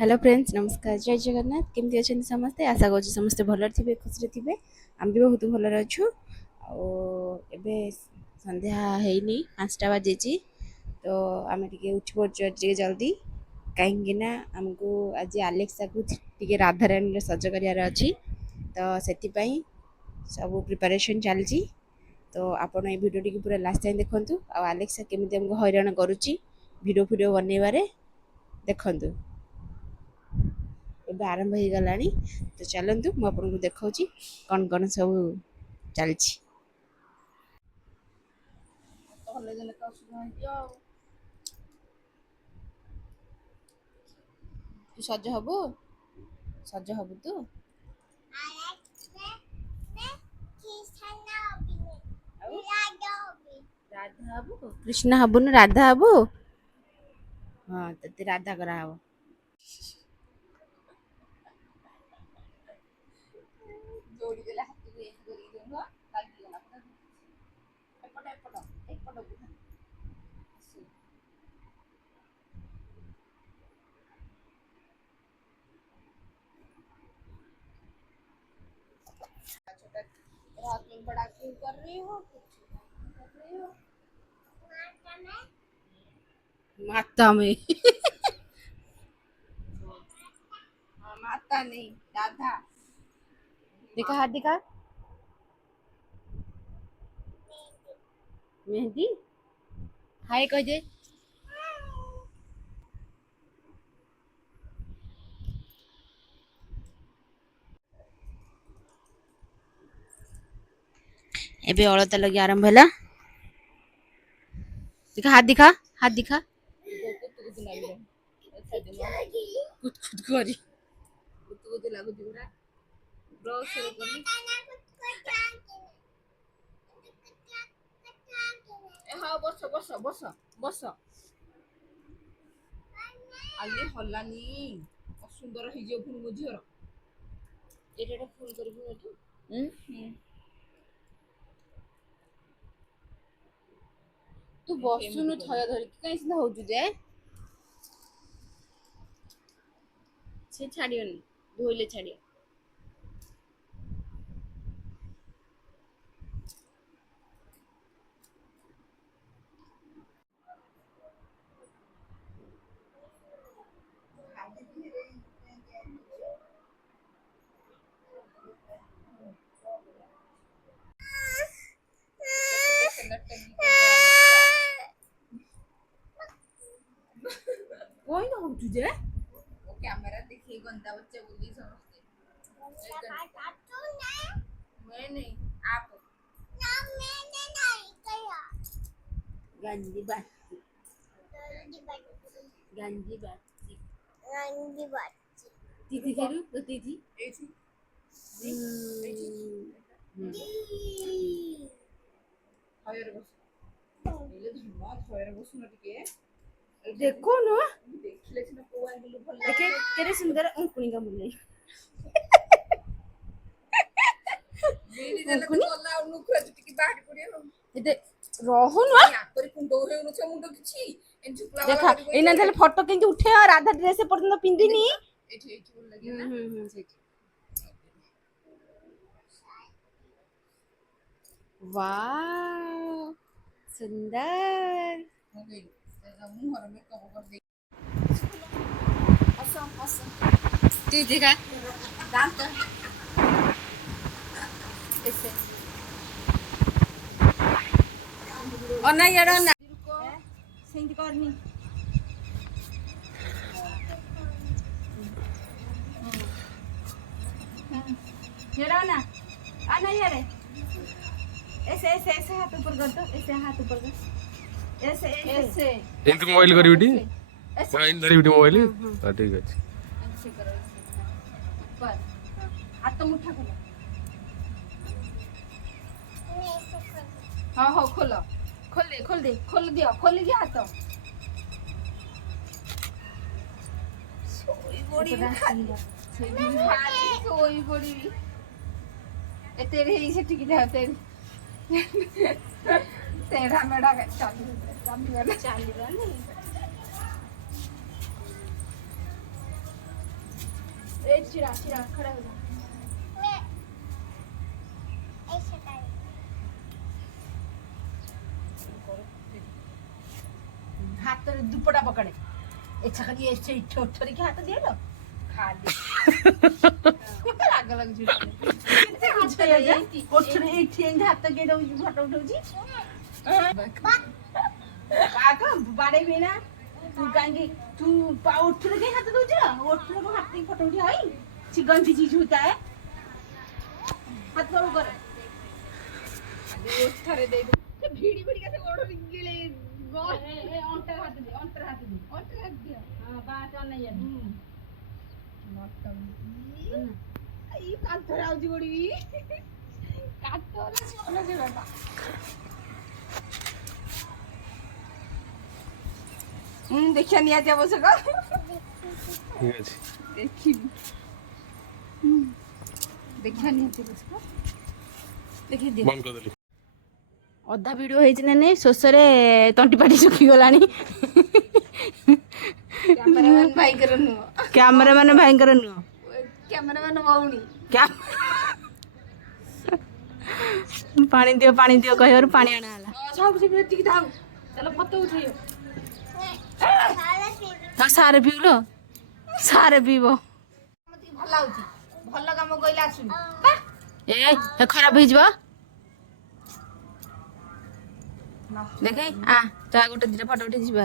Hello friends नमस्कार जय जगन्नाथ केमती अच्छा समस्ते आशा कर समस्ते भल थे खुशी थे आम भी बहुत भल अच्छु आबे संध्या हैनी 5टा बाजी तो आम टे उठी पड़े जल्दी कहीं आमको आज आलेक्सा को टे राधाराणी सज करार अच्छी तो से सब प्रिपरेशन चलती तो आपण ये भिडियो टी पूरा लास्ट टाइम देखु आलेक्सा केमी आमको हैरान करुच्ची भिडियो फिडियो बनइबारे देखु ଏବେ ଆରମ୍ଭ ହେଇଗଲାଣି ତ ଚାଲନ୍ତୁ ମୁଁ ଆପଣଙ୍କୁ ଦେଖାଉଛି କ'ଣ କ'ଣ ସବୁ ଚାଲିଛି। ତୁ ସଜ ହବୁ ତୁ ରାଧା ହବୁ କୃଷ୍ଣ ହବୁନି ରାଧା ହବୁ ହଁ ତତେ ରାଧା କରାହବ। जोड़ी देला हाथ को एक जोड़ी देबो लागी गला एपट एपट एपट बुझा छोटा रात में बड़ा क्यों कर रही हो कुछ कर रही हो माता में माता नहीं राधा दिखा हाथ दिखा मेहंदी हाय कह दे एबे अलता लगी आरंभ है दिखा हाथ दिखा हाथ दिखा कुछ खुद करी कुछ लागू पूरा ब्रश हाँ बस बस बस बस आगे हलानी सुंदर हो पुणी मो झीर ये फुल कर तू बसुनु थया धरिक कहीं सिधा होजु जे से छाड़ियोनी धोइले छाड़ियो कोई ना होजु जे वो कैमरा देखिए गंदा बच्चा बोली समझते मैं नहीं आप ना मैंने नहीं किया गंदी बात गंदी बात दीदी करू तो दीदी हयर बस ले धमा हयर बस न टिके देखो ना देखले सिना को आंगल भल देखे केरे सुंदर अंकुनी का मुले मेरी देला तो गला उनु खोज टिके बाहर पड़ियो एते रहो ना आकरी कुंडो हे उनु छ मुंडो किछि एन झुकला देखा एना थाले फोटो केंति उठे राधा ड्रेस पर्यंत पिंदिनी एठी एठी बोल लगे ना सेठी वाह सुंदर हो गई मुहर में कब कर दे हंसो तू देखा दांत ऐसे और ना यार ना सेंड करनी यार ना आना यार ऐसे ऐसे ऐसे हाथ ऊपर कर दो ऐसे हाथ ऊपर कर ऐसे ऐसे एंत मोबाइल करी बिटी मोबाइल धरी बिटी मोबाइल हां ठीक है ऐसे करो ऊपर हाथ तो मुट्ठा खोलो हां हां खोलो खोल दिया हाथ सोई बड़ी तेरे ही से ठीक है तेरे तेरा मेरा चाली नहीं चिरा चिरा खड़ा हो जा। हाथ तो दुपट्टा पकड़े ऐसा करी ऐसे छोरी के हाथ दिए लो खाली राग लाଗୁଛି ओठरे एठी एंड हाथ के दउ फोटो उठौजी काका बाड़े बिना तू कांगी तू पा ओठरे के हाथ दउज ओठरे को हाथ के फोटो उठी आई चिकन चीज होता है हाथ करो कर ओठरे दे दे भिड़ी भिड़ी कैसे ओढ़ गिले अंतर हाथ दे अंतर हाथ दे हां बात नहीं है ई कांतरा आउजी गोड़ी कातरा सोना जे बाबा देखिया निया जाबो सको ঠিক আছে देखी देखिया निया जाबो सको देखि दे বন্ধ করে দিলি ଅଧା ଭିଡ଼ିଓ ହେଇଛି ନା ନାଇଁ ଶୋଷରେ ତଣ୍ଟି ପାଟି ଶୁଖିଗଲାଣି कैमरामैन भाई कर नु କ୍ୟାମେରାମ୍ୟାନ୍ ଭାଇଙ୍କର ନୁହଁ कैमरामैन भौणी ପାଣି ଦିଅ କହିବାରୁ ପାଣି ଅଣା ହେଲା सब से बेटी थाउ चलो फोटो उठाइयो ହଁ ସାର ପିଇଲ ସାର ପିଇବ मत भल आउची भल काम कइला आसुनी ଏ ଖରାପ ହେଇଯିବ ଦେଖେ ଆ ତା ଗୋଟେ ଦିଟା ଫଟୋ ଉଠେଇ ଯିବା